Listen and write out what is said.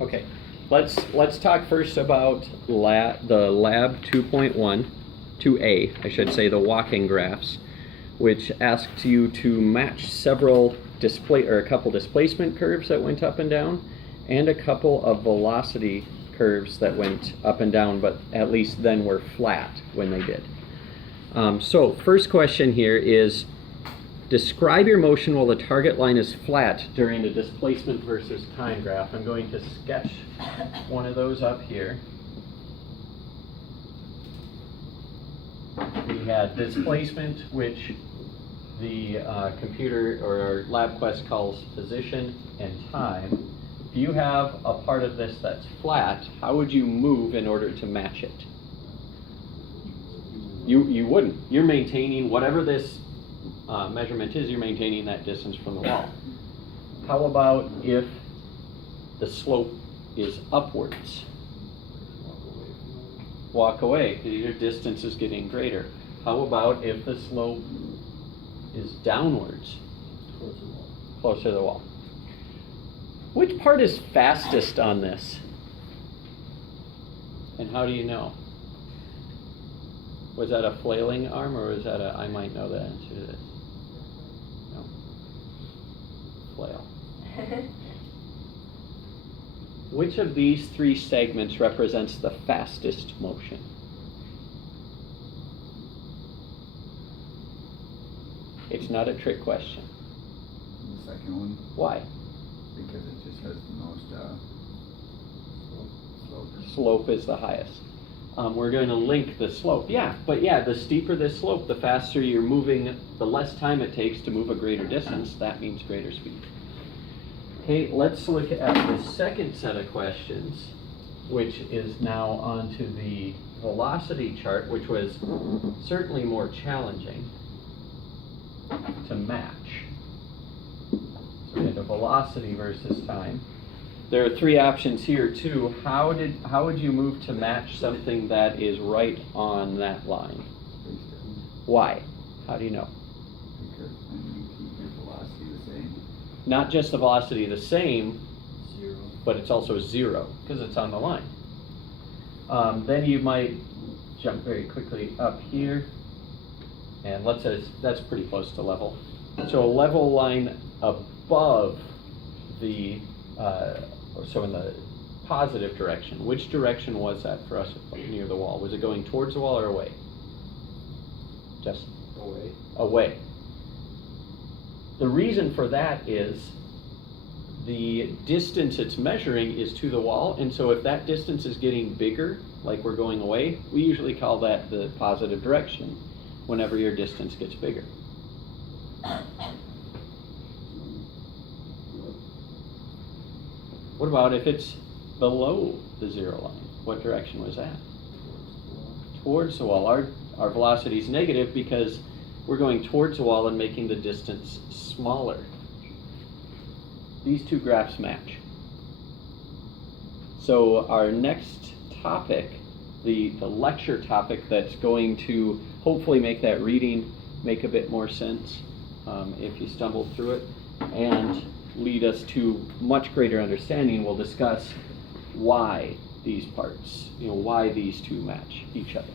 Okay, let's talk first about the Lab 2.1, 2A, I should say, the walking graphs, which asks you to match several a couple displacement curves that went up and down, and a couple of velocity curves that went up and down, but at least then were flat when they did. So first question here is, describe your motion while the target line is flat during the displacement versus time graph. I'm going to sketch one of those up here. We had displacement, which the computer or LabQuest calls position and time. If you have a part of this that's flat, how would you move in order to match it? You wouldn't. You're maintaining whatever this measurement is, you're maintaining that distance from the wall. How about if the slope is upwards? Walk away, your distance is getting greater. How about if the slope is downwards? Closer to the wall. Which part is fastest on this? And how do you know? Was that a flailing arm, or was that I might know the answer to this? No. Flail. Which of these three segments represents the fastest motion? It's not a trick question. The second one. Why? Because it just has the most slope. Slope is the highest. We're going to link the slope. Yeah, but yeah, the steeper the slope, the faster you're moving, the less time it takes to move a greater distance. That means greater speed. Okay, let's look at the second set of questions, which is now onto the velocity chart, which was certainly more challenging to match. So we had the velocity versus time. There are three options here too. How would you move to match something that is right on that line? Why? How do you know? Because then you keep your velocity the same. Not just the velocity the same, Zero. but it's also zero because it's on the line. Then you might jump very quickly up here, and let's say that's pretty close to level. So a level line above the so in the positive direction. Which direction was that for us near the wall? Was it going towards the wall or away? Just Away. Away. The reason for that is the distance it's measuring is to the wall, and so if that distance is getting bigger, like we're going away, we usually call that the positive direction whenever your distance gets bigger. What about if it's below the zero line? What direction was that? Towards the wall. Our velocity is negative because we're going towards the wall and making the distance smaller. These two graphs match. So our next topic, the lecture topic that's going to hopefully make that reading make a bit more sense if you stumble through it, and lead us to much greater understanding. We'll discuss why these parts, why these two match each other.